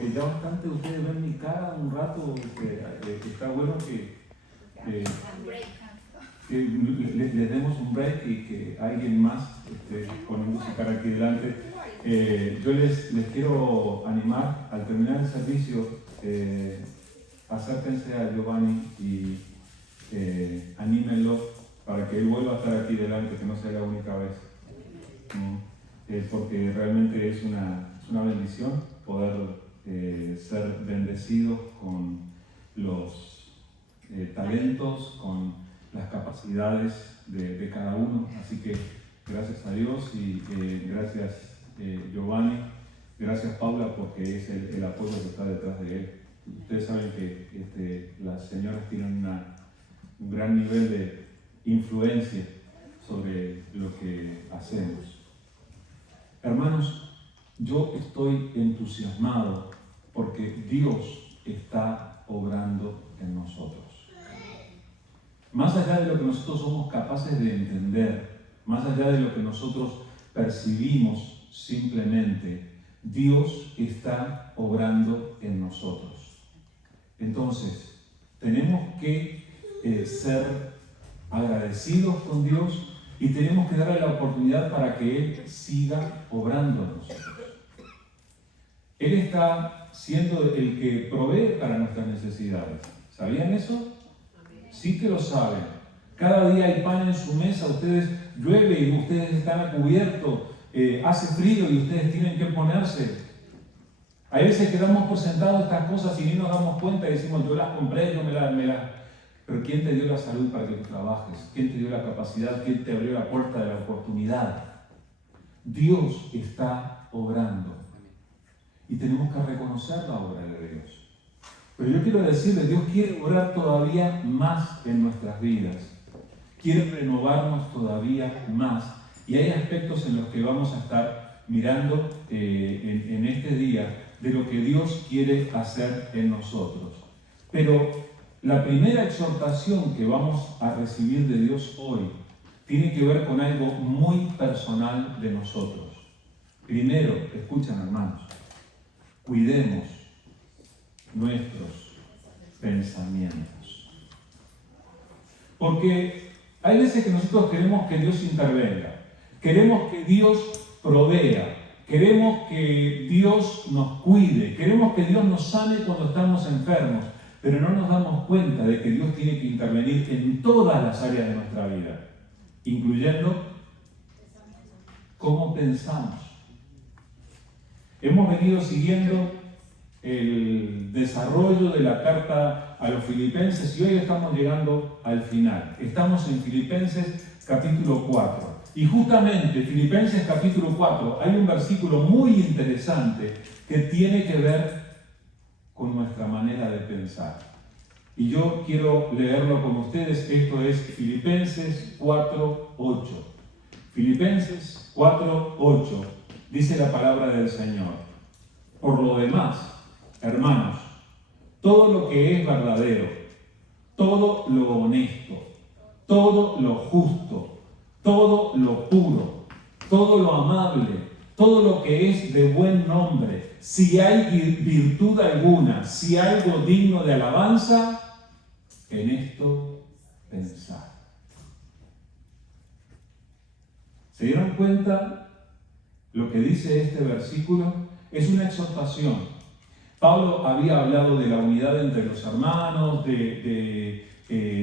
porque ya bastante ustedes ven mi cara un rato, está bueno que les demos un break y que alguien más pone música aquí delante. Yo les quiero animar al terminar el servicio, acérquense a Giovanni y anímenlo para que él vuelva a estar aquí delante, que no sea la única vez. Porque realmente es una bendición poder ser bendecidos con los talentos, con las capacidades de cada uno. Así que gracias a Dios y gracias Giovanni, gracias Paula, porque es el apoyo que está detrás de él. Ustedes saben que las señoras tienen un gran nivel de influencia sobre lo que hacemos. Hermanos, yo estoy entusiasmado porque Dios está obrando en nosotros. Más allá de lo que nosotros somos capaces de entender, más allá de lo que nosotros percibimos simplemente, Dios está obrando en nosotros. Entonces, tenemos que ser agradecidos con Dios y tenemos que darle la oportunidad para que Él siga obrando en nosotros. Él está siendo el que provee para nuestras necesidades. ¿Sabían eso? Sí que lo saben. Cada día hay pan en su mesa, ustedes llueve y ustedes están a cubierto, hace frío y ustedes tienen que ponerse. Hay veces que damos por sentado estas cosas y ni nos damos cuenta y decimos, yo las compré, yo me las... Pero ¿quién te dio la salud para que tú trabajes? ¿Quién te dio la capacidad? ¿Quién te abrió la puerta de la oportunidad? Dios está obrando. Y tenemos que reconocer la obra de Dios. Pero yo quiero decirles, Dios quiere obrar todavía más en nuestras vidas. Quiere renovarnos todavía más. Y hay aspectos en los que vamos a estar mirando en este día de lo que Dios quiere hacer en nosotros. Pero la primera exhortación que vamos a recibir de Dios hoy tiene que ver con algo muy personal de nosotros. Primero, escuchen hermanos, cuidemos nuestros pensamientos. Porque hay veces que nosotros queremos que Dios intervenga, queremos que Dios provea, queremos que Dios nos cuide, queremos que Dios nos sane cuando estamos enfermos, pero no nos damos cuenta de que Dios tiene que intervenir en todas las áreas de nuestra vida, incluyendo cómo pensamos. Hemos venido siguiendo el desarrollo de la carta a los Filipenses y hoy estamos llegando al final. Estamos en Filipenses capítulo 4. Y justamente Filipenses capítulo 4 hay un versículo muy interesante que tiene que ver con nuestra manera de pensar. Y yo quiero leerlo con ustedes. Esto es Filipenses 4:8. Filipenses 4:8 dice la palabra del Señor. Por lo demás, hermanos, todo lo que es verdadero, todo lo honesto, todo lo justo, todo lo puro, todo lo amable, todo lo que es de buen nombre, si hay virtud alguna, si hay algo digno de alabanza, en esto pensad. ¿Se dieron cuenta? Lo que dice este versículo es una exhortación. Pablo había hablado de la unidad entre los hermanos, de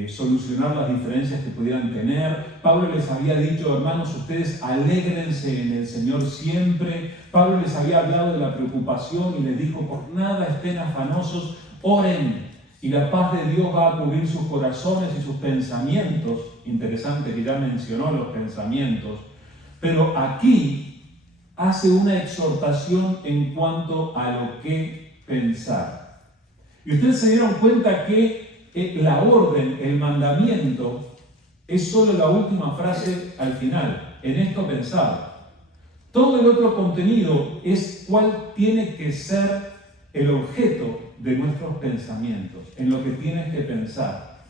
solucionar las diferencias que pudieran tener. Pablo les había dicho, hermanos, ustedes alégrense en el Señor siempre. Pablo les había hablado de la preocupación y les dijo, por nada estén afanosos, oren. Y la paz de Dios va a cubrir sus corazones y sus pensamientos. Interesante que ya mencionó los pensamientos. Pero aquí hace una exhortación en cuanto a lo que pensar. Y ustedes se dieron cuenta que la orden, el mandamiento, es solo la última frase al final. En esto pensar. Todo el otro contenido es cuál tiene que ser el objeto de nuestros pensamientos, en lo que tienes que pensar.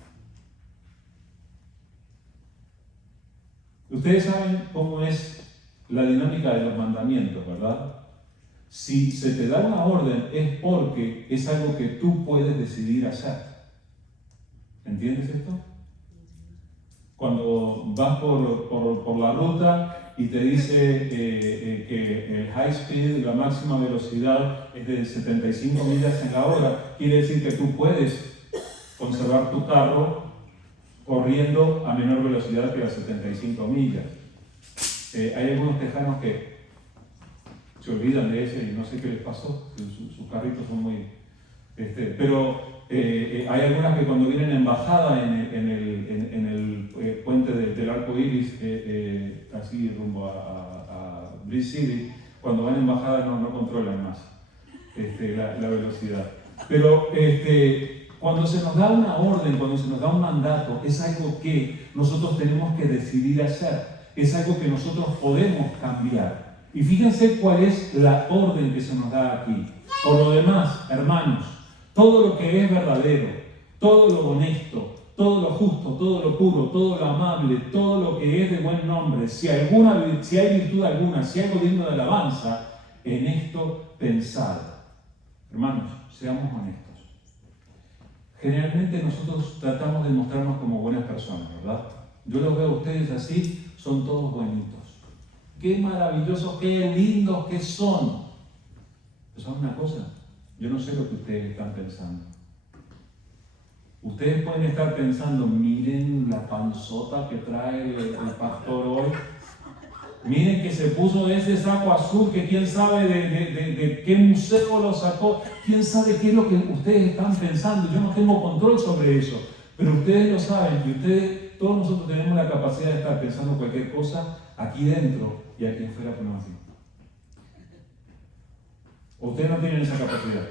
Ustedes saben cómo es la dinámica de los mandamientos, ¿verdad? Si se te da una orden es porque es algo que tú puedes decidir hacer. ¿Entiendes esto? Cuando vas por la ruta y te dice que el high speed, la máxima velocidad es de 75 millas en la hora, quiere decir que tú puedes conservar tu carro corriendo a menor velocidad que las 75 millas. Hay algunos tejanos que se olvidan de ese y no sé qué les pasó, sus carritos son muy... pero hay algunas que cuando vienen en bajada en el puente del arco iris, así rumbo a Breeze City, cuando van en bajada no controlan más la velocidad. Pero cuando se nos da una orden, cuando se nos da un mandato, es algo que nosotros tenemos que decidir hacer, es algo que nosotros podemos cambiar. Y fíjense cuál es la orden que se nos da aquí. Por lo demás, hermanos, todo lo que es verdadero, todo lo honesto, todo lo justo, todo lo puro, todo lo amable, todo lo que es de buen nombre, si hay virtud alguna, si hay algo digno de alabanza, en esto pensad. Hermanos, seamos honestos. Generalmente nosotros tratamos de mostrarnos como buenas personas, ¿verdad? Yo los veo a ustedes así, son todos buenitos. Qué maravillosos, qué lindos que son. Pero ¿saben una cosa? Yo no sé lo que ustedes están pensando. Ustedes pueden estar pensando, miren la panzota que trae el pastor hoy. Miren que se puso ese saco azul, que quién sabe de qué museo lo sacó. Quién sabe qué es lo que ustedes están pensando. Yo no tengo control sobre eso. Pero ustedes lo saben y todos nosotros tenemos la capacidad de estar pensando cualquier cosa aquí dentro y aquí afuera por no así. Ustedes no tienen esa capacidad.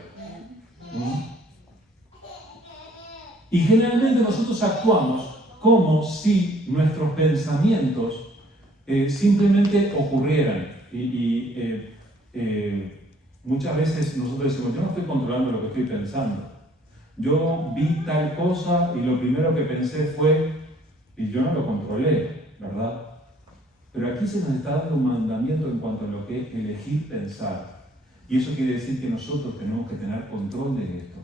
Y generalmente nosotros actuamos como si nuestros pensamientos simplemente ocurrieran. Muchas veces nosotros decimos, yo no estoy controlando lo que estoy pensando. Yo vi tal cosa y lo primero que pensé fue, y yo no lo controlé, ¿verdad? Pero aquí se nos está dando un mandamiento en cuanto a lo que es elegir pensar. Y eso quiere decir que nosotros tenemos que tener control de esto.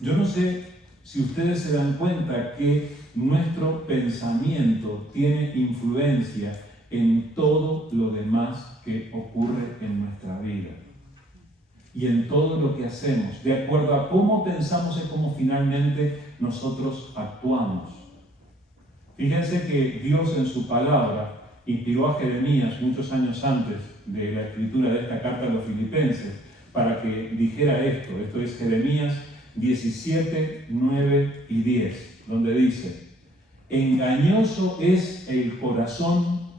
Yo no sé si ustedes se dan cuenta que nuestro pensamiento tiene influencia en todo lo demás que ocurre en nuestra vida. Y en todo lo que hacemos. De acuerdo a cómo pensamos es como finalmente nosotros actuamos. Fíjense que Dios en su palabra inspiró a Jeremías muchos años antes de la escritura de esta carta a los filipenses para que dijera esto. Esto es Jeremías 17, 9 y 10, donde dice: engañoso es el corazón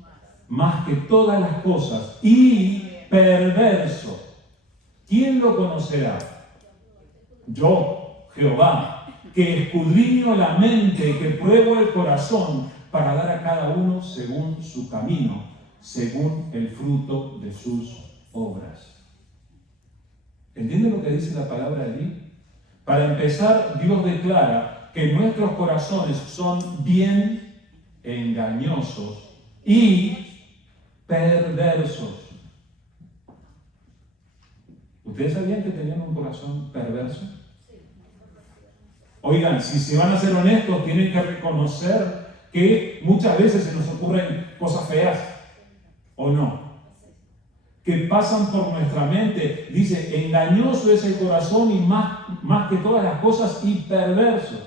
más que todas las cosas y perverso. ¿Quién lo conocerá? Yo, Jehová, que escudriño la mente y que pruebo el corazón para dar a cada uno según su camino, según el fruto de sus obras. ¿Entienden lo que dice la palabra allí? Para empezar, Dios declara que nuestros corazones son bien engañosos y perversos. ¿Ustedes sabían que tenían un corazón perverso? Oigan, si se van a ser honestos, tienen que reconocer que muchas veces se nos ocurren cosas feas, ¿o no? Que pasan por nuestra mente. Dice, engañoso es el corazón y más que todas las cosas y perverso.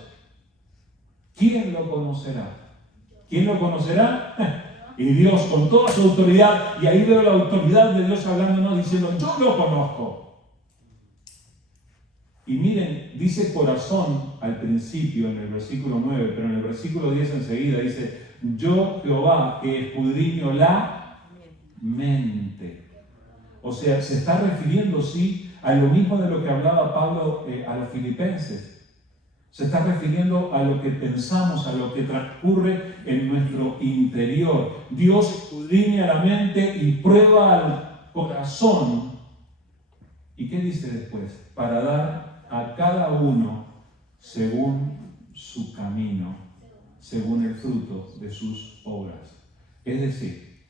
¿Quién lo conocerá? ¿Quién lo conocerá? Y Dios con toda su autoridad, y ahí veo la autoridad de Dios hablándonos diciendo, yo lo conozco. Y miren, dice corazón al principio en el versículo 9, pero en el versículo 10 enseguida dice, yo Jehová que escudriño la mente. O sea, se está refiriendo, sí, a lo mismo de lo que hablaba Pablo a los filipenses. Se está refiriendo a lo que pensamos, a lo que transcurre en nuestro interior. Dios escudriña la mente y prueba al corazón. ¿Y qué dice después? Para dar a cada uno según su camino, según el fruto de sus obras. Es decir,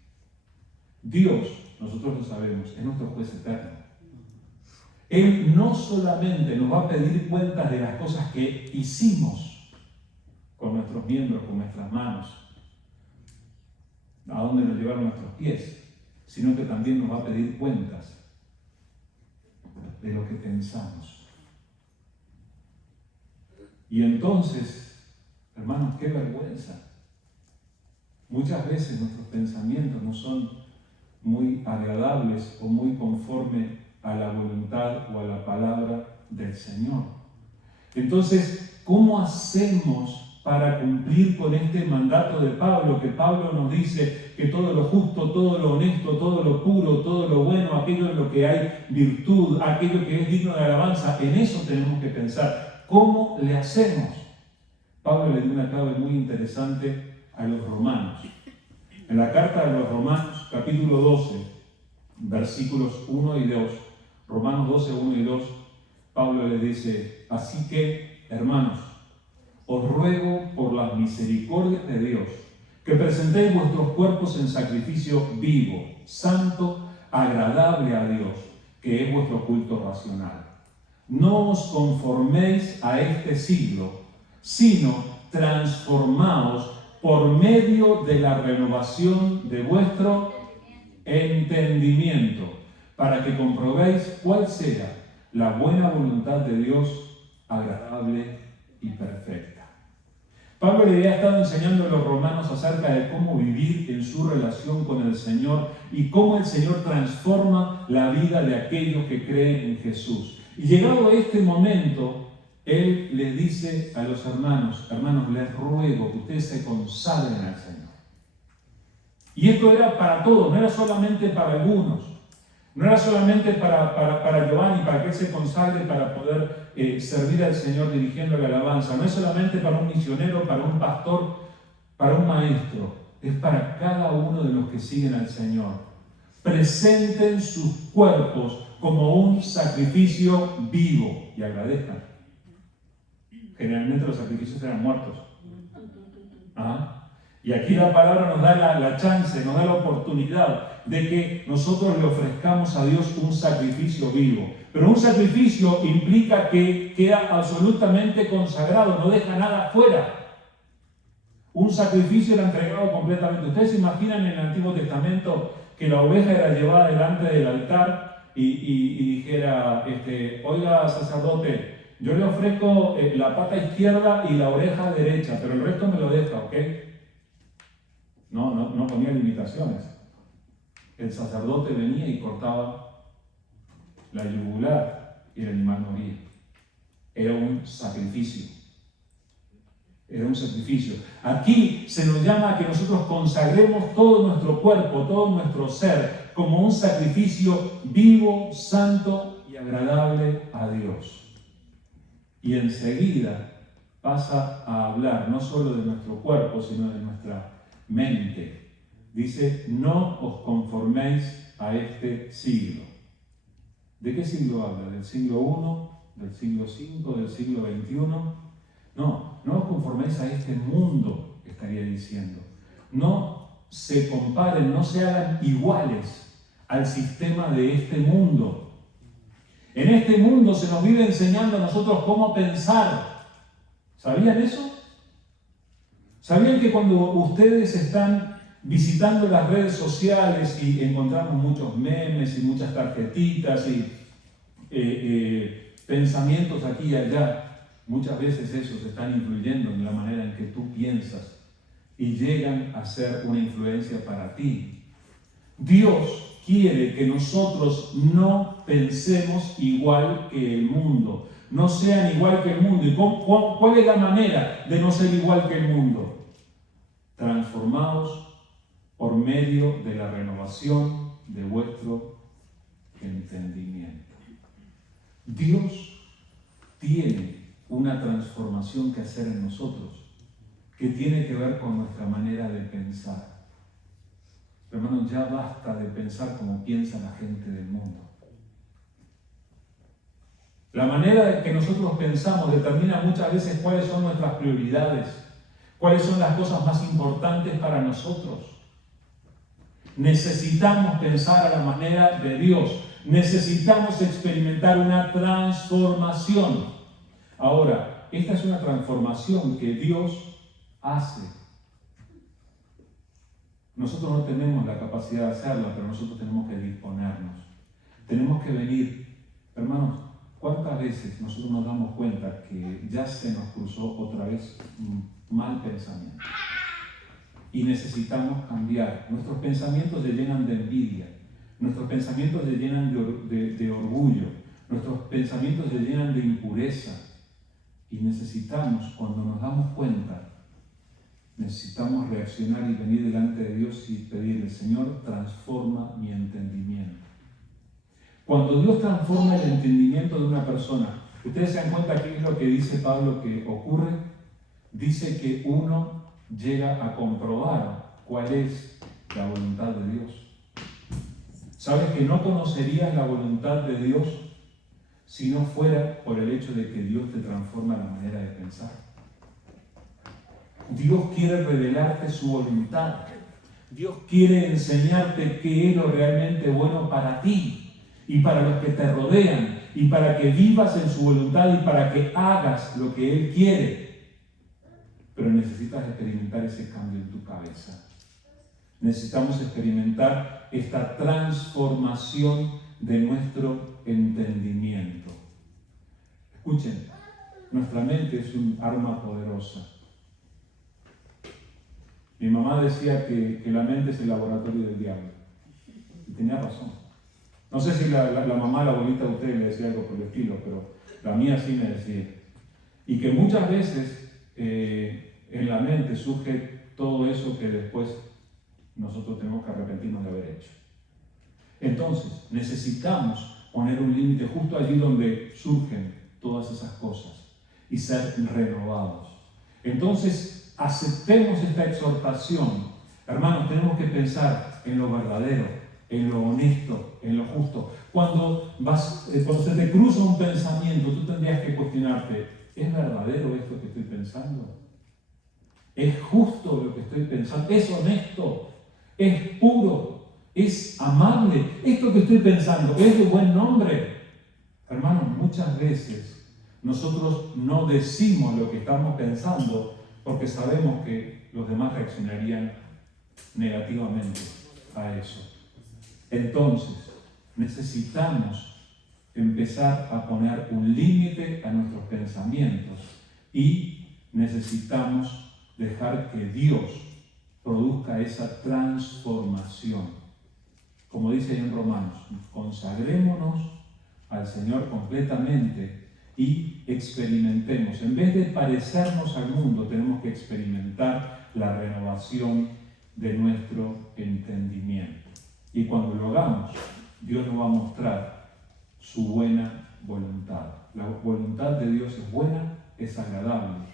Dios nosotros lo sabemos, es nuestro juez eterno. Él no solamente nos va a pedir cuentas de las cosas que hicimos con nuestros miembros, con nuestras manos, a dónde nos llevaron nuestros pies, sino que también nos va a pedir cuentas de lo que pensamos. Y entonces, hermanos, qué vergüenza. Muchas veces nuestros pensamientos no son muy agradables o muy conformes a la voluntad o a la palabra del Señor. Entonces, ¿cómo hacemos para cumplir con este mandato de Pablo? Que Pablo nos dice que todo lo justo, todo lo honesto, todo lo puro, todo lo bueno, aquello en lo que hay virtud, aquello que es digno de alabanza, en eso tenemos que pensar. ¿Cómo le hacemos? Pablo le dio una clave muy interesante a los romanos. En la carta de los Romanos, capítulo 12, versículos 1 y 2, Romanos 12, 1 y 2, Pablo le dice: así que, hermanos, os ruego por las misericordias de Dios, que presentéis vuestros cuerpos en sacrificio vivo, santo, agradable a Dios, que es vuestro culto racional. No os conforméis a este siglo, sino transformaos por medio de la renovación de vuestro entendimiento, para que comprobéis cuál sea la buena voluntad de Dios, agradable y perfecta. Pablo le había estado enseñando a los romanos acerca de cómo vivir en su relación con el Señor y cómo el Señor transforma la vida de aquellos que creen en Jesús. Y llegado a este momento, él le dice a los hermanos: hermanos, les ruego que ustedes se consagren al Señor. Y esto era para todos, no era solamente para algunos. No era solamente para Giovanni, para que él se consagre para poder servir al Señor dirigiendo la alabanza. No es solamente para un misionero, para un pastor, para un maestro. Es para cada uno de los que siguen al Señor. Presenten sus cuerpos como un sacrificio vivo y agradezcan. Generalmente los sacrificios eran muertos. ¿Ah? Y aquí la palabra nos da la chance, nos da la oportunidad de que nosotros le ofrezcamos a Dios un sacrificio vivo. Pero un sacrificio implica que queda absolutamente consagrado, no deja nada fuera. Un sacrificio era entregado completamente. Ustedes se imaginan en el Antiguo Testamento que la oveja era llevada delante del altar y dijera: oiga, sacerdote, yo le ofrezco la pata izquierda y la oreja derecha, pero el resto me lo deja, ¿ok? No ponía limitaciones. El sacerdote venía y cortaba la yugular y el animal moría. Era un sacrificio. Era un sacrificio. Aquí se nos llama a que nosotros consagremos todo nuestro cuerpo, todo nuestro ser, como un sacrificio vivo, santo y agradable a Dios. Y enseguida pasa a hablar no solo de nuestro cuerpo, sino de nuestra mente. Dice: no os conforméis a este siglo. ¿De qué siglo habla? ¿Del siglo I? ¿Del siglo V? ¿Del siglo XXI? No os conforméis a este mundo, estaría diciendo. No se comparen, no se hagan iguales al sistema de este mundo. En este mundo se nos vive enseñando a nosotros cómo pensar. ¿Sabían eso? ¿Sabían que cuando ustedes están visitando las redes sociales y encontramos muchos memes y muchas tarjetitas y pensamientos aquí y allá, muchas veces esos están influyendo en la manera en que tú piensas y llegan a ser una influencia para ti? Dios quiere que nosotros no pensemos igual que el mundo, no sean igual que el mundo. ¿Y cuál es la manera de no ser igual que el mundo? Transformados por medio de la renovación de vuestro entendimiento. Dios tiene una transformación que hacer en nosotros, que tiene que ver con nuestra manera de pensar. Hermanos, ya basta de pensar como piensa la gente del mundo. La manera en que nosotros pensamos determina muchas veces cuáles son nuestras prioridades, cuáles son las cosas más importantes para nosotros. Necesitamos pensar a la manera de Dios. Necesitamos experimentar una transformación. Ahora, esta es una transformación que Dios hace. Nosotros no tenemos la capacidad de hacerla, pero nosotros tenemos que disponernos. Tenemos que venir. Hermanos, ¿cuántas veces nosotros nos damos cuenta que ya se nos cruzó otra vez un mal pensamiento? Y necesitamos cambiar. Nuestros pensamientos se llenan de envidia. Nuestros pensamientos se llenan de orgullo. Nuestros pensamientos se llenan de impureza. Y necesitamos, cuando nos damos cuenta, necesitamos reaccionar y venir delante de Dios y pedirle: Señor, transforma mi entendimiento. Cuando Dios transforma el entendimiento de una persona, ¿ustedes se dan cuenta qué es lo que dice Pablo que ocurre? Dice que uno llega a comprobar cuál es la voluntad de Dios. ¿Sabes que no conocerías la voluntad de Dios si no fuera por el hecho de que Dios te transforma la manera de pensar? Dios quiere revelarte su voluntad. Dios quiere enseñarte qué es lo realmente bueno para ti y para los que te rodean, y para que vivas en su voluntad y para que hagas lo que Él quiere. Pero necesitas experimentar ese cambio en tu cabeza. Necesitamos experimentar esta transformación de nuestro entendimiento. Escuchen, nuestra mente es un arma poderosa. Mi mamá decía que la mente es el laboratorio del diablo. Y tenía razón. No sé si la mamá, la abuelita de ustedes le decía algo por el estilo, pero la mía sí me decía. Y que muchas veces en la mente surge todo eso que después nosotros tenemos que arrepentirnos de haber hecho. Entonces, necesitamos poner un límite justo allí donde surgen todas esas cosas y ser renovados. Entonces, aceptemos esta exhortación. Hermanos, tenemos que pensar en lo verdadero, en lo honesto, en lo justo. Cuando se te cruza un pensamiento, tú tendrías que cuestionarte: ¿es verdadero esto que estoy pensando? ¿Es justo lo que estoy pensando? ¿Es honesto? ¿Es puro? ¿Es amable? ¿Esto que estoy pensando es de buen nombre? Hermanos, muchas veces nosotros no decimos lo que estamos pensando porque sabemos que los demás reaccionarían negativamente a eso. Entonces, necesitamos empezar a poner un límite a nuestros pensamientos y necesitamos dejar que Dios produzca esa transformación. Como dice ahí en Romanos, consagrémonos al Señor completamente y experimentemos. En vez de parecernos al mundo, tenemos que experimentar la renovación de nuestro entendimiento. Y cuando lo hagamos, Dios nos va a mostrar su buena voluntad. La voluntad de Dios es buena, es agradable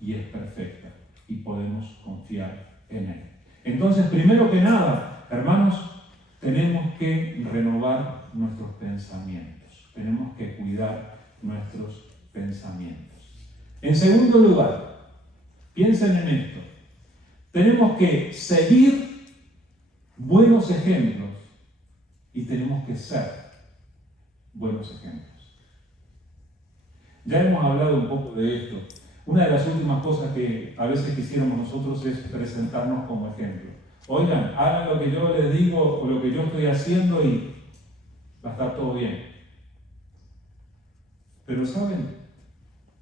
y es perfecta. Y podemos confiar en Él. Entonces, primero que nada, hermanos, tenemos que renovar nuestros pensamientos. Tenemos que cuidar nuestros pensamientos. En segundo lugar, piensen en esto. Tenemos que seguir buenos ejemplos y tenemos que ser buenos ejemplos. Ya hemos hablado un poco de esto. Una de las últimas cosas que a veces quisiéramos nosotros es presentarnos como ejemplo. Oigan, hagan lo que yo les digo o lo que yo estoy haciendo y va a estar todo bien. Pero ¿saben?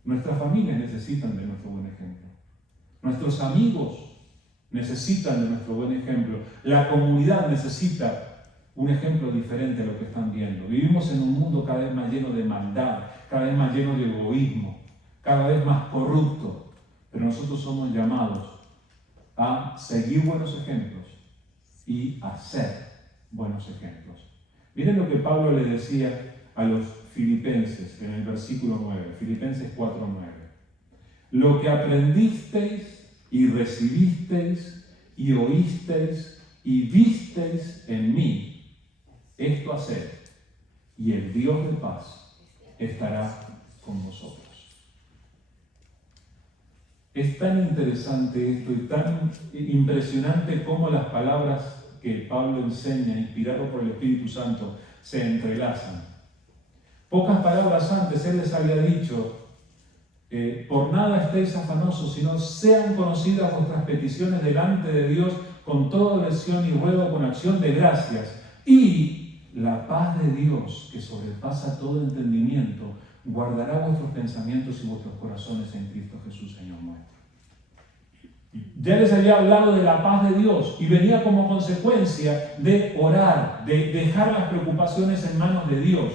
Nuestras familias necesitan de nuestro buen ejemplo. Nuestros amigos necesitan de nuestro buen ejemplo. La comunidad necesita un ejemplo diferente a lo que están viendo. Vivimos en un mundo cada vez más lleno de maldad, cada vez más lleno de egoísmo, cada vez más corrupto. Pero nosotros somos llamados a seguir buenos ejemplos y a ser buenos ejemplos. Miren lo que Pablo le decía a los filipenses en el versículo 9, Filipenses 4:9. Lo que aprendisteis y recibisteis y oísteis y visteis en mí, esto haced, y el Dios de paz estará con vosotros. Es tan interesante esto y tan impresionante cómo las palabras que Pablo enseña, inspirado por el Espíritu Santo, se entrelazan. Pocas palabras antes, él les había dicho, por nada estéis afanosos, sino sean conocidas vuestras peticiones delante de Dios con toda oración y ruego con acción de gracias. Y la paz de Dios, que sobrepasa todo entendimiento, guardará vuestros pensamientos y vuestros corazones en Cristo Jesús, Señor nuestro. Ya les había hablado de la paz de Dios y venía como consecuencia de orar, de dejar las preocupaciones en manos de Dios.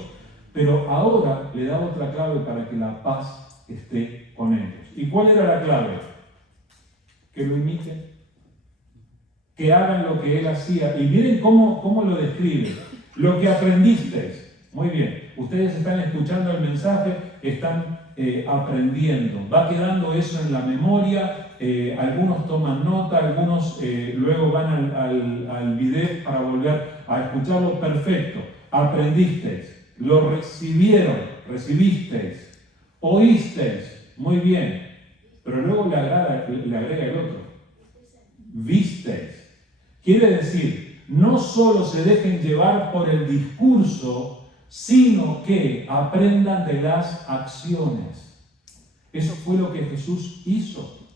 Pero ahora le da otra clave para que la paz esté con ellos. ¿Y cuál era la clave? Que lo imiten, que hagan lo que él hacía. Y miren cómo lo describe. Lo que aprendisteis. Muy bien, ustedes están escuchando el mensaje, están aprendiendo. Va quedando eso en la memoria, algunos toman nota, algunos luego van al video para volver a escucharlo. Perfecto, aprendisteis, lo recibisteis, oísteis, muy bien, pero luego le agrega el otro, visteis. Quiere decir, no solo se dejen llevar por el discurso, sino que aprendan de las acciones. Eso fue lo que Jesús hizo.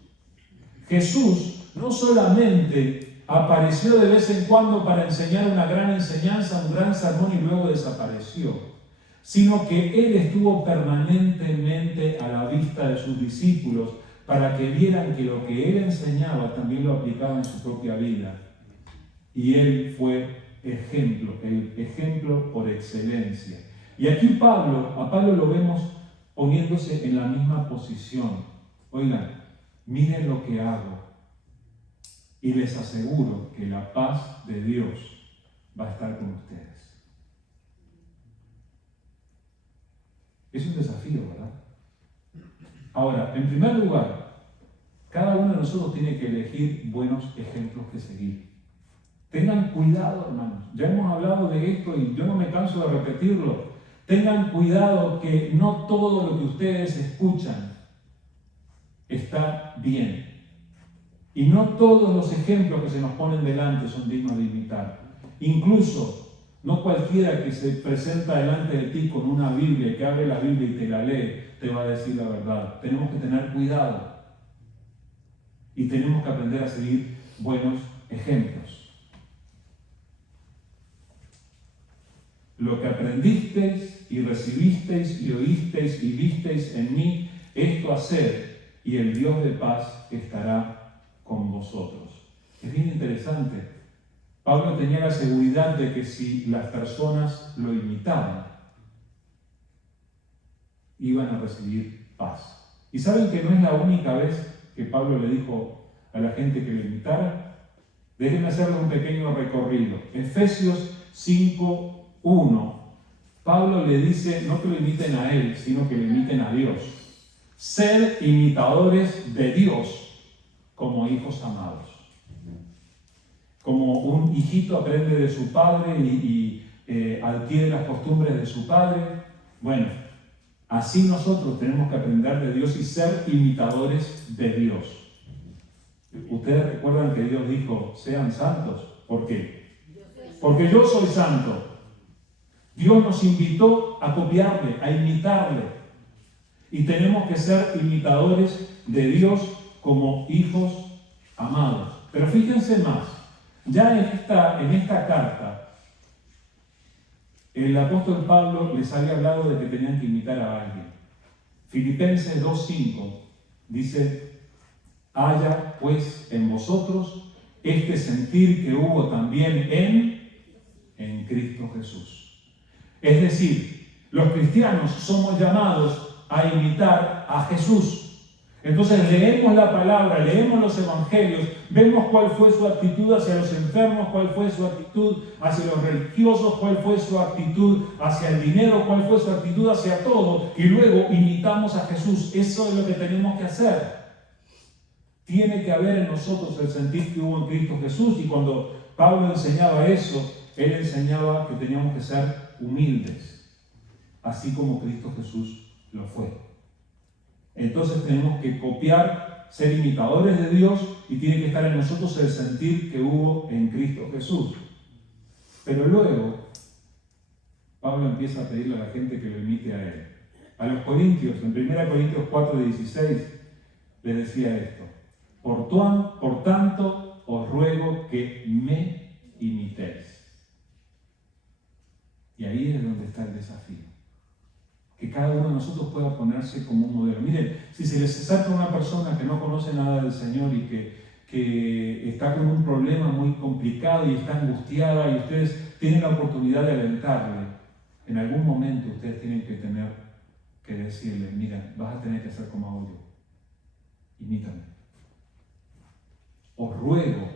Jesús no solamente apareció de vez en cuando para enseñar una gran enseñanza, un gran sermón y luego desapareció, sino que Él estuvo permanentemente a la vista de sus discípulos para que vieran que lo que Él enseñaba también lo aplicaba en su propia vida. Y Él fue ejemplo, el ejemplo por excelencia. Y aquí a Pablo lo vemos poniéndose en la misma posición. Oigan, miren lo que hago y les aseguro que la paz de Dios va a estar con ustedes. Es un desafío, ¿verdad? Ahora, en primer lugar, cada uno de nosotros tiene que elegir buenos ejemplos que seguir. Tengan cuidado, hermanos. Ya hemos hablado de esto y yo no me canso de repetirlo. Tengan cuidado que no todo lo que ustedes escuchan está bien. Y no todos los ejemplos que se nos ponen delante son dignos de imitar. Incluso, no cualquiera que se presenta delante de ti con una Biblia, que abre la Biblia y te la lee, te va a decir la verdad. Tenemos que tener cuidado. Y tenemos que aprender a seguir buenos ejemplos. Lo que aprendisteis y recibisteis y oísteis y visteis en mí, esto haced, y el Dios de paz estará con vosotros. Es bien interesante. Pablo tenía la seguridad de que si las personas lo imitaban, iban a recibir paz. ¿Y saben que no es la única vez que Pablo le dijo a la gente que lo imitara? Déjenme hacerles un pequeño recorrido. Efesios 5:1, Pablo le dice no que lo imiten a él, sino que lo imiten a Dios. Ser imitadores de Dios como hijos amados. Como un hijito aprende de su padre y adquiere las costumbres de su padre. Bueno, así nosotros tenemos que aprender de Dios y ser imitadores de Dios. Ustedes recuerdan que Dios dijo, sean santos. ¿Por qué? Porque yo soy santo. Dios nos invitó a copiarle, a imitarle. Y tenemos que ser imitadores de Dios como hijos amados. Pero fíjense más, ya en esta carta, el apóstol Pablo les había hablado de que tenían que imitar a alguien. Filipenses 2:5 dice, haya pues en vosotros este sentir que hubo también en Cristo Jesús. Es decir, los cristianos somos llamados a imitar a Jesús. Entonces leemos la palabra, leemos los evangelios, vemos cuál fue su actitud hacia los enfermos, cuál fue su actitud hacia los religiosos, cuál fue su actitud hacia el dinero, cuál fue su actitud hacia todo, y luego imitamos a Jesús. Eso es lo que tenemos que hacer. Tiene que haber en nosotros el sentir que hubo en Cristo Jesús, y cuando Pablo enseñaba eso, él enseñaba que teníamos que ser humildes, así como Cristo Jesús lo fue. Entonces tenemos que copiar ser imitadores de Dios y tiene que estar en nosotros el sentir que hubo en Cristo Jesús. Pero luego, Pablo empieza a pedirle a la gente que lo imite a él. A los corintios, en 1 Corintios 4:16, les decía esto: por tanto, os ruego que me imitéis. Y ahí es donde está el desafío. Que cada uno de nosotros pueda ponerse como un modelo. Miren, si se les acerca a una persona que no conoce nada del Señor y que está con un problema muy complicado y está angustiada y ustedes tienen la oportunidad de alentarle, en algún momento ustedes tienen que tener que decirle: mira, vas a tener que hacer como hago yo. Imítame. Os ruego,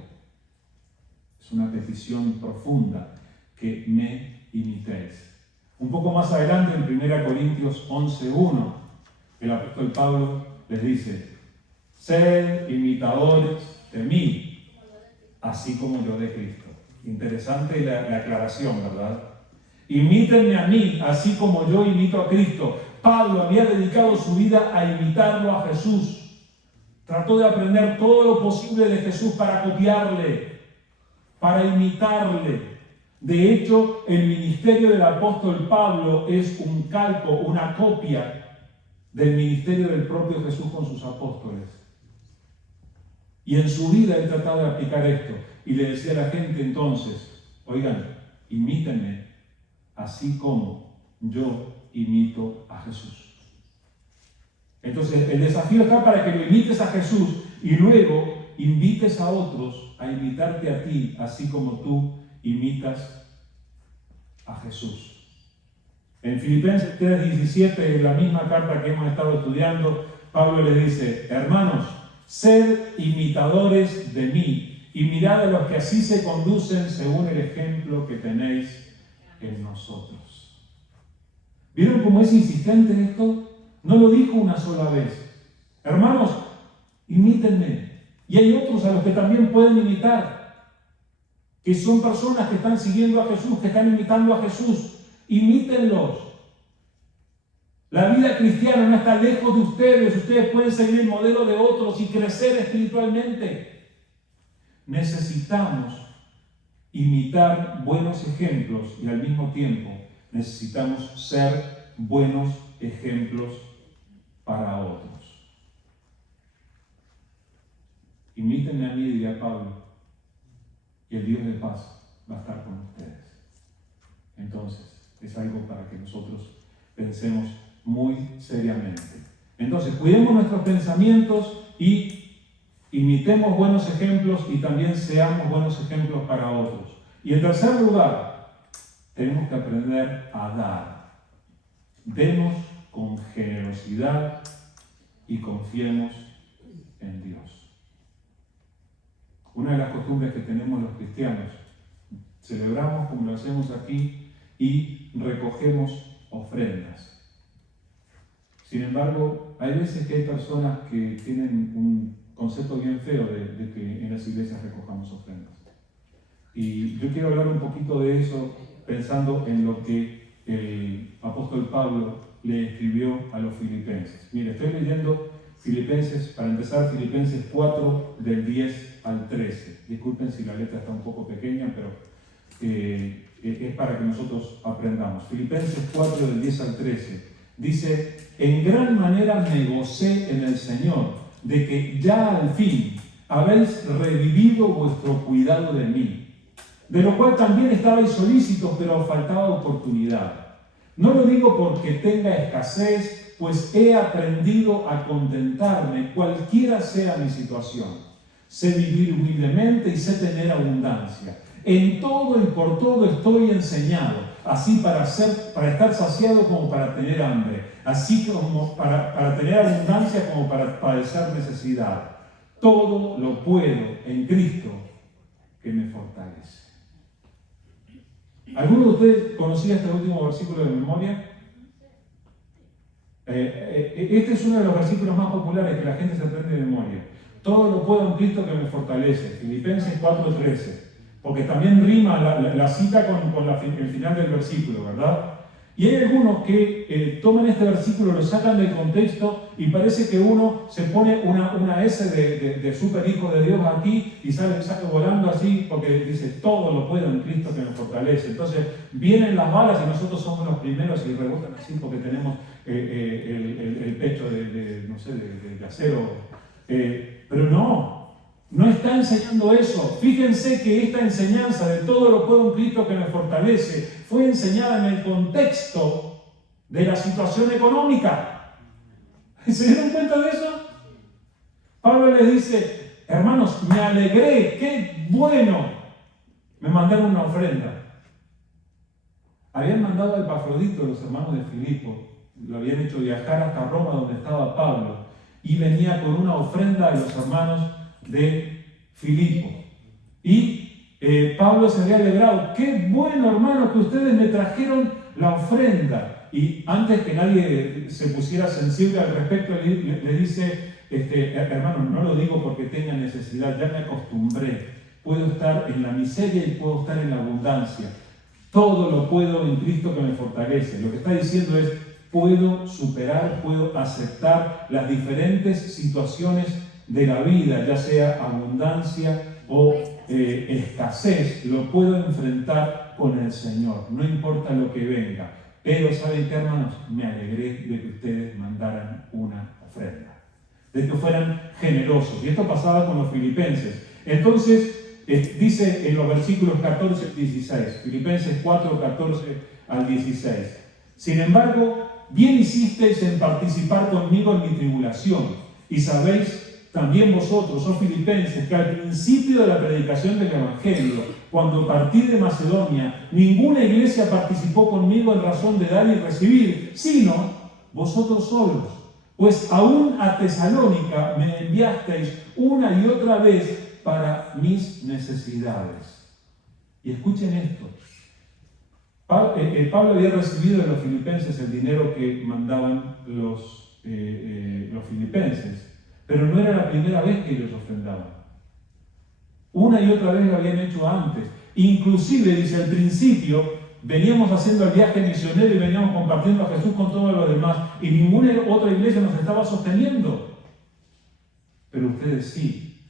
es una petición profunda, que me imitéis. Un poco más adelante, en 1 Corintios 11:1, el apóstol Pablo les dice: sed imitadores de mí, así como yo de Cristo. Interesante la aclaración, ¿verdad? Imítenme a mí, así como yo imito a Cristo. Pablo había dedicado su vida a imitarlo a Jesús. Trató de aprender todo lo posible de Jesús para copiarle, para imitarle. De hecho, el ministerio del apóstol Pablo es un calco, una copia del ministerio del propio Jesús con sus apóstoles. Y en su vida él trataba de aplicar esto. Y le decía a la gente entonces: oigan, imítenme así como yo imito a Jesús. Entonces, el desafío está para que lo imites a Jesús y luego invites a otros a imitarte a ti, así como tú imitas a Jesús. En Filipenses 3:17, en la misma carta que hemos estado estudiando, Pablo les dice: hermanos, sed imitadores de mí y mirad a los que así se conducen según el ejemplo que tenéis en nosotros. ¿Vieron cómo es insistente esto? No lo dijo una sola vez. Hermanos, imítenme. Y hay otros a los que también pueden imitar, que son personas que están siguiendo a Jesús, que están imitando a Jesús. Imítenlos. La vida cristiana no está lejos de ustedes. Ustedes pueden seguir el modelo de otros y crecer espiritualmente. Necesitamos imitar buenos ejemplos y al mismo tiempo necesitamos ser buenos ejemplos para otros. Imítenme a mí, diría Pablo, y el Dios de paz va a estar con ustedes. Entonces, es algo para que nosotros pensemos muy seriamente. Entonces, cuidemos nuestros pensamientos y imitemos buenos ejemplos y también seamos buenos ejemplos para otros. Y en tercer lugar, tenemos que aprender a dar. Demos con generosidad y confiemos en Dios. Una de las costumbres que tenemos los cristianos: celebramos como lo hacemos aquí y recogemos ofrendas. Sin embargo, hay veces que hay personas que tienen un concepto bien feo de que en las iglesias recojamos ofrendas. Y yo quiero hablar un poquito de eso pensando en lo que el apóstol Pablo le escribió a los filipenses. Mire, estoy leyendo Filipenses, para empezar, Filipenses 4, del 10 al 13. Disculpen si la letra está un poco pequeña, pero es para que nosotros aprendamos. Filipenses 4, del 10 al 13. Dice: en gran manera me gocé en el Señor, de que ya al fin habéis revivido vuestro cuidado de mí, de lo cual también estabais solícitos, pero os faltaba oportunidad. No lo digo porque tenga escasez, pues he aprendido a contentarme, cualquiera sea mi situación. Sé vivir humildemente y sé tener abundancia. En todo y por todo estoy enseñado, así para estar saciado como para tener hambre, así como para tener abundancia como para padecer necesidad. Todo lo puedo en Cristo que me fortalece. ¿Alguno de ustedes conocía este último versículo de memoria? Este es uno de los versículos más populares que la gente se aprende de memoria. Todo lo puedo en Cristo que me fortalece. Filipenses 4:13. Porque también rima la cita con el final del versículo, ¿verdad? Y hay algunos que toman este versículo, lo sacan del contexto y parece que uno se pone una S de super hijo de Dios aquí y sale volando así porque dice todo lo puedo en Cristo que me fortalece. Entonces vienen las balas y nosotros somos los primeros y rebotan así porque tenemos el pecho de acero. Pero no está enseñando eso. Fíjense que esta enseñanza de todo lo puedo en Cristo que me fortalece fue enseñada en el contexto de la situación económica. ¿Se dieron cuenta de eso? Pablo les dice, hermanos, me alegré, qué bueno. Me mandaron una ofrenda. Habían mandado a Epafrodito, los hermanos de Filipo, lo habían hecho viajar hasta Roma donde estaba Pablo, y venía con una ofrenda de los hermanos de Filipo. Y Pablo se había alegrado. Qué bueno, hermano, que ustedes me trajeron la ofrenda. Y antes que nadie se pusiera sensible al respecto, le dice, hermano, no lo digo porque tenga necesidad, ya me acostumbré. Puedo estar en la miseria y puedo estar en la abundancia. Todo lo puedo en Cristo que me fortalece. Lo que está diciendo es, puedo superar, puedo aceptar las diferentes situaciones de la vida, ya sea abundancia o escasez, lo puedo enfrentar con el Señor, no importa lo que venga. Pero ¿saben qué, hermanos? Me alegré de que ustedes mandaran una ofrenda, de que fueran generosos. Y esto pasaba con los filipenses. Entonces, dice en los versículos 14 y 16, Filipenses 4, 14 al 16. Sin embargo, bien hicisteis en participar conmigo en mi tribulación, y sabéis también vosotros, oh filipenses, que al principio de la predicación del Evangelio, cuando partí de Macedonia, ninguna iglesia participó conmigo en razón de dar y recibir, sino vosotros solos. Pues aún a Tesalónica me enviasteis una y otra vez para mis necesidades. Y escuchen esto. Pablo había recibido de los filipenses el dinero que mandaban los filipenses. Pero no era la primera vez que ellos ofrendaban. Una y otra vez lo habían hecho antes. Inclusive, dice, al principio, veníamos haciendo el viaje misionero y veníamos compartiendo a Jesús con todos los demás. Y ninguna otra iglesia nos estaba sosteniendo. Pero ustedes sí.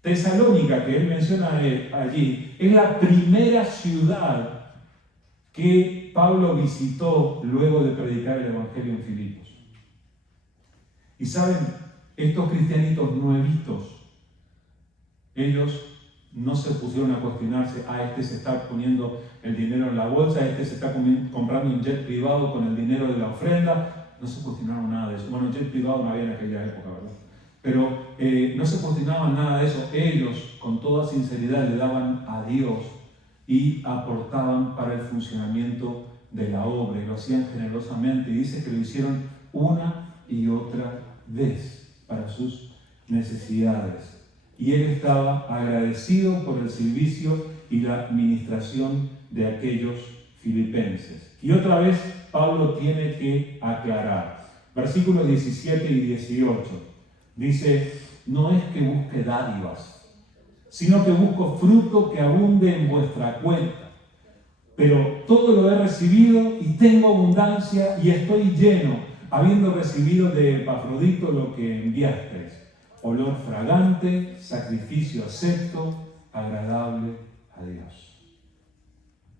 Tesalónica, que él menciona allí, es la primera ciudad que Pablo visitó luego de predicar el Evangelio en Filipos. Y saben, estos cristianitos nuevitos, ellos no se pusieron a cuestionarse, este se está poniendo el dinero en la bolsa, este se está comprando un jet privado con el dinero de la ofrenda. No se cuestionaron nada de eso. Bueno, jet privado no había en aquella época, ¿verdad? Pero no se cuestionaban nada de eso. Ellos, con toda sinceridad, le daban a Dios y aportaban para el funcionamiento de la obra, y lo hacían generosamente. Y dice que lo hicieron una y otra vez para sus necesidades. Y él estaba agradecido por el servicio y la administración de aquellos filipenses. Y otra vez Pablo tiene que aclarar. Versículos 17 y 18. Dice, no es que busque dádivas, sino que busco fruto que abunde en vuestra cuenta. Pero todo lo he recibido y tengo abundancia y estoy lleno, habiendo recibido de Epafrodito lo que enviasteis, olor fragante, sacrificio acepto, agradable a Dios.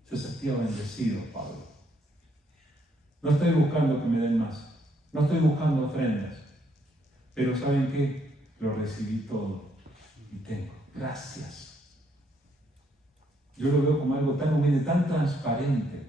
Se sentía bendecido Pablo. No estoy buscando que me den más, no estoy buscando ofrendas, pero ¿saben qué? Lo recibí todo y tengo. Gracias. Yo lo veo como algo tan humilde, tan transparente.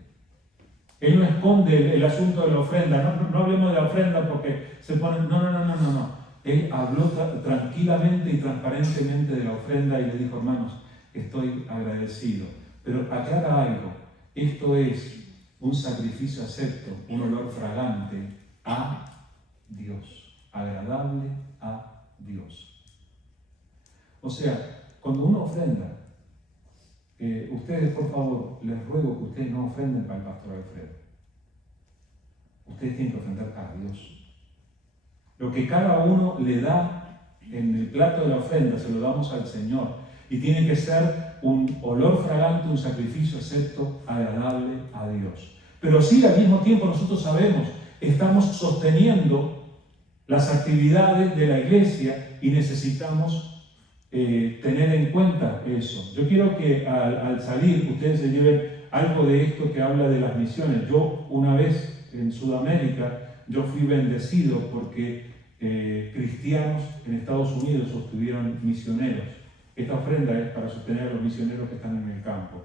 Él no esconde el asunto de la ofrenda. No hablemos de la ofrenda porque se ponen... No. Él habló tranquilamente y transparentemente de la ofrenda y le dijo, hermanos, estoy agradecido. Pero aclara algo. Esto es un sacrificio acepto, un olor fragante a Dios. Agradable a Dios. O sea, cuando uno ofrenda, ustedes, por favor, les ruego que ustedes no ofrenden para el pastor Alfredo. Ustedes tienen que ofrendar a Dios. Lo que cada uno le da en el plato de la ofrenda, se lo damos al Señor. Y tiene que ser un olor fragante, un sacrificio acepto, agradable a Dios. Pero sí, al mismo tiempo nosotros sabemos, estamos sosteniendo las actividades de la iglesia y necesitamos tener en cuenta eso. Yo quiero que al salir ustedes se lleven algo de esto que habla de las misiones. Yo una vez en Sudamérica, yo fui bendecido porque cristianos en Estados Unidos sostuvieron misioneros. Esta ofrenda es para sostener a los misioneros que están en el campo.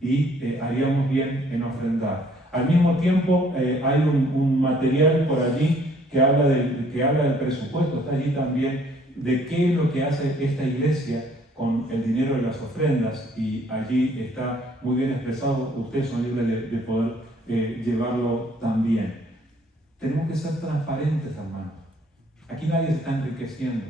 Y haríamos bien en ofrendar. Al mismo tiempo hay un material por allí que habla del presupuesto, está allí también de qué es lo que hace esta iglesia con el dinero de las ofrendas, y allí está muy bien expresado. Ustedes son libres de poder llevarlo también. Tenemos que ser transparentes, hermanos. Aquí nadie se está enriqueciendo.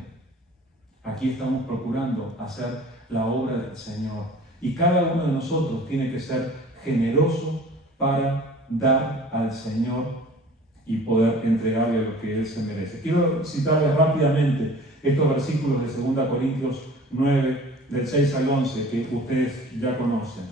Aquí estamos procurando hacer la obra del Señor. Y cada uno de nosotros tiene que ser generoso para dar al Señor y poder entregarle lo que Él se merece. Quiero citarles rápidamente estos versículos de 2 Corintios 9, del 6 al 11, que ustedes ya conocen.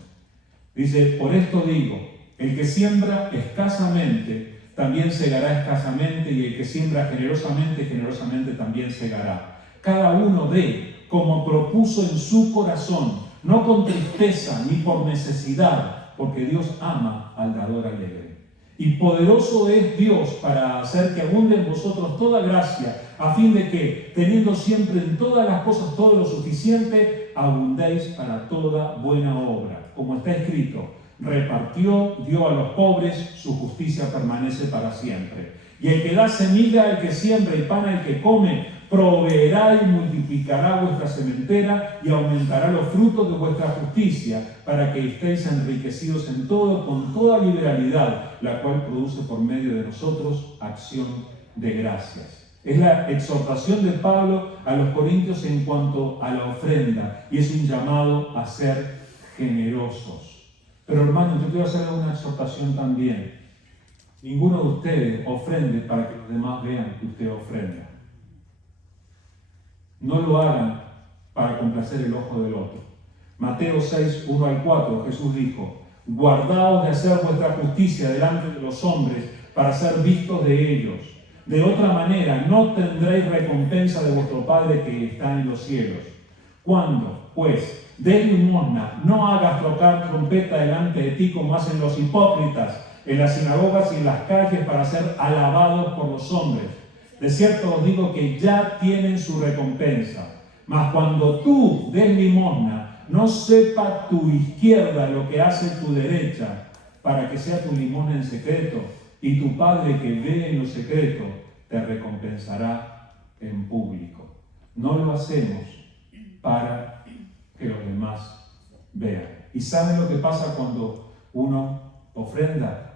Dice: por esto digo, el que siembra escasamente, también segará escasamente, y el que siembra generosamente, generosamente también segará. Cada uno dé como propuso en su corazón, no con tristeza ni por necesidad, porque Dios ama al dador alegre. Y poderoso es Dios para hacer que abunde en vosotros toda gracia, a fin de que, teniendo siempre en todas las cosas todo lo suficiente, abundéis para toda buena obra. Como está escrito: repartió, dio a los pobres, su justicia permanece para siempre. Y el que da semilla al que siembra y pan al que come, proveerá y multiplicará vuestra sementera y aumentará los frutos de vuestra justicia, para que estéis enriquecidos en todo con toda liberalidad, la cual produce por medio de nosotros acción de gracias. Es la exhortación de Pablo a los corintios en cuanto a la ofrenda, y es un llamado a ser generosos. Pero hermanos, yo quiero hacer una exhortación también. Ninguno de ustedes ofrende para que los demás vean que usted ofrenda. No lo hagan para complacer el ojo del otro. Mateo 6, 1 al 4, Jesús dijo: guardaos de hacer vuestra justicia delante de los hombres para ser vistos de ellos. De otra manera no tendréis recompensa de vuestro Padre que está en los cielos. Cuando, pues, des limosna, no hagas tocar trompeta delante de ti como hacen los hipócritas en las sinagogas y en las calles para ser alabados por los hombres. De cierto os digo que ya tienen su recompensa. Mas cuando tú des limosna, no sepa tu izquierda lo que hace tu derecha, para que sea tu limosna en secreto, y tu Padre que ve en lo secreto te recompensará en público. No lo hacemos para que los demás vean. ¿Y saben lo que pasa cuando uno ofrenda?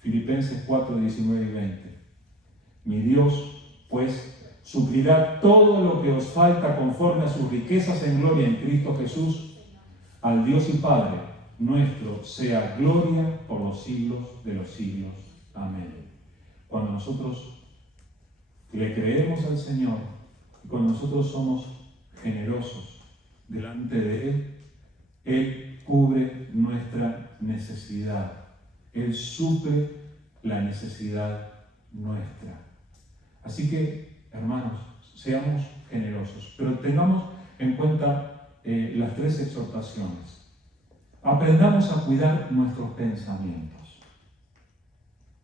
Filipenses 4, 19 y 20. Mi Dios, pues, suplirá todo lo que os falta conforme a sus riquezas en gloria en Cristo Jesús. Al Dios y Padre nuestro sea gloria por los siglos de los siglos. Amén. Cuando nosotros le creemos al Señor y cuando nosotros somos generosos delante de Él, Él cubre nuestra necesidad. Él suple la necesidad nuestra. Así que, hermanos, seamos generosos, pero tengamos en cuenta las tres exhortaciones. Aprendamos a cuidar nuestros pensamientos.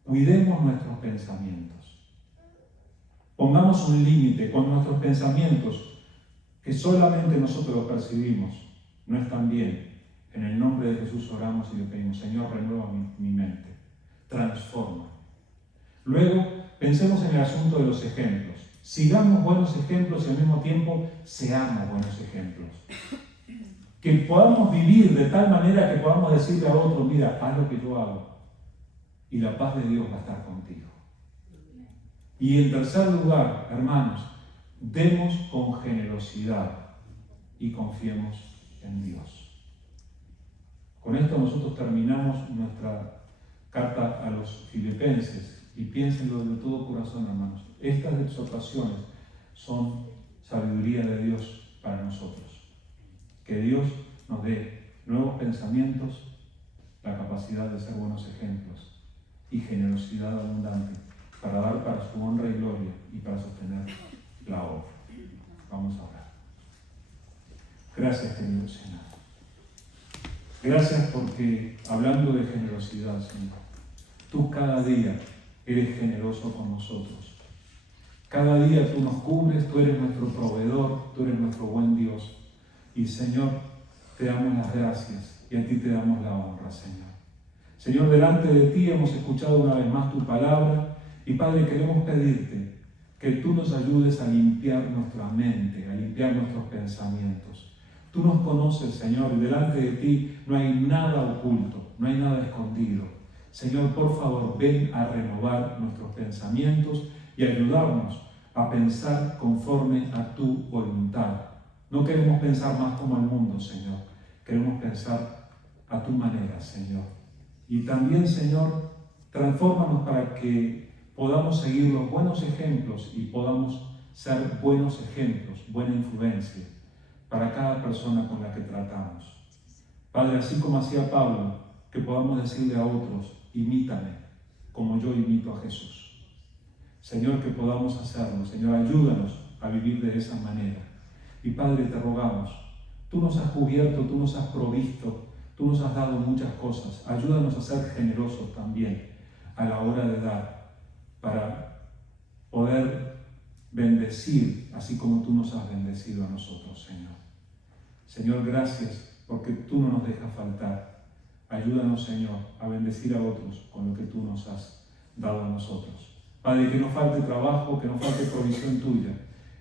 Cuidemos nuestros pensamientos. Pongamos un límite con nuestros pensamientos, que solamente nosotros los percibimos, no están bien. En el nombre de Jesús oramos y le pedimos: Señor, renueva mi mente, transforma. Luego, pensemos en el asunto de los ejemplos. Sigamos buenos ejemplos y al mismo tiempo seamos buenos ejemplos. Que podamos vivir de tal manera que podamos decirle a otro: mira, haz lo que yo hago y la paz de Dios va a estar contigo. Y en tercer lugar, hermanos, demos con generosidad y confiemos en Dios. Con esto nosotros terminamos nuestra carta a los Filipenses, y piénsenlo de todo corazón, hermanos. Estas exhortaciones son sabiduría de Dios para nosotros. Que Dios nos dé nuevos pensamientos, la capacidad de ser buenos ejemplos y generosidad abundante para dar para su honra y gloria y para sostener la obra. Vamos a orar. Gracias, querido Señor. Gracias porque, hablando de generosidad, Señor, tú cada día eres generoso con nosotros. Cada día tú nos cubres, tú eres nuestro proveedor, tú eres nuestro buen Dios. Y Señor, te damos las gracias y a ti te damos la honra, Señor. Señor, delante de ti hemos escuchado una vez más tu palabra y Padre, queremos pedirte que tú nos ayudes a limpiar nuestra mente, a limpiar nuestros pensamientos. Tú nos conoces, Señor, y delante de ti no hay nada oculto, no hay nada escondido. Señor, por favor, ven a renovar nuestros pensamientos y ayudarnos a pensar conforme a tu voluntad. No queremos pensar más como el mundo, Señor. Queremos pensar a tu manera, Señor. Y también, Señor, transfórmanos para que podamos seguir los buenos ejemplos y podamos ser buenos ejemplos, buena influencia para cada persona con la que tratamos. Padre, así como hacía Pablo, que podamos decirle a otros, imítame, como yo imito a Jesús. Señor, que podamos hacerlo. Señor, ayúdanos a vivir de esa manera. Y Padre, te rogamos, tú nos has cubierto, tú nos has provisto, tú nos has dado muchas cosas. Ayúdanos a ser generosos también a la hora de dar, para poder bendecir, así como tú nos has bendecido a nosotros, Señor. Señor, gracias porque tú no nos dejas faltar. Ayúdanos, Señor, a bendecir a otros con lo que tú nos has dado a nosotros. Padre, que no falte trabajo, que no falte provisión tuya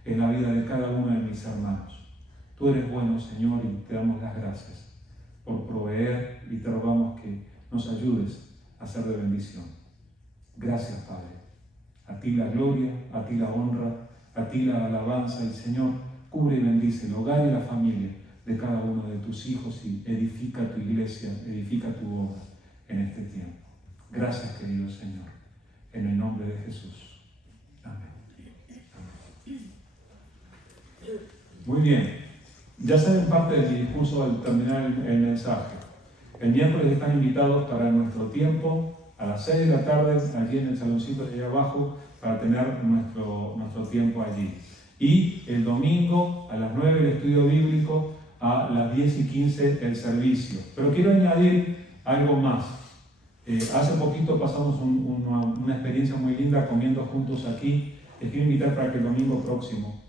en la vida de cada uno de mis hermanos. Tú eres bueno, Señor, y te damos las gracias por proveer y te rogamos que nos ayudes a ser de bendición. Gracias, Padre. A ti la gloria, a ti la honra, a ti la alabanza. Y Señor, cubre y bendice el hogar y la familia de cada uno de tus hijos y edifica tu iglesia, edifica tu obra en este tiempo. Gracias, querido Señor, en el nombre de Jesús. Amén. Muy bien, ya saben parte de mi discurso al terminar el mensaje. El miércoles están invitados para nuestro tiempo a las 6 de la tarde, allí en el saloncito de allá abajo, para tener nuestro tiempo allí. Y el domingo a las 9 el estudio bíblico, a las 10:15 el servicio. Pero quiero añadir algo más. Hace poquito pasamos una experiencia muy linda comiendo juntos aquí. Les quiero invitar para que el domingo próximo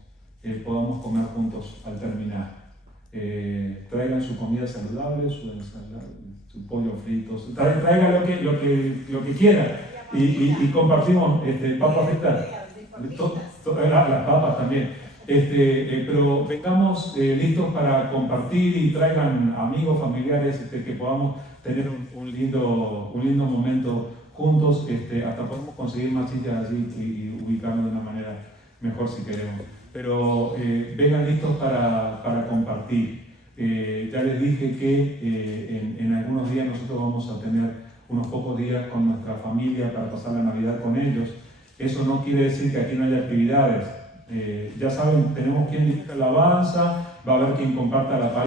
podamos comer juntos al terminar. Traigan su comida saludable, su ensalada, su pollo frito, traigan lo que quieran y compartimos papas fritas, las papas también. Pero vengamos listos para compartir y traigan amigos, familiares, que podamos tener un lindo momento juntos. Hasta podemos conseguir más sillas allí y ubicarnos de una manera mejor si queremos. Pero vengan listos para compartir. Ya les dije que en algunos días nosotros vamos a tener unos pocos días con nuestra familia para pasar la Navidad con ellos. Eso no quiere decir que aquí no haya actividades. Ya saben, tenemos quien dirige la alabanza, va a haber quien comparta la palabra.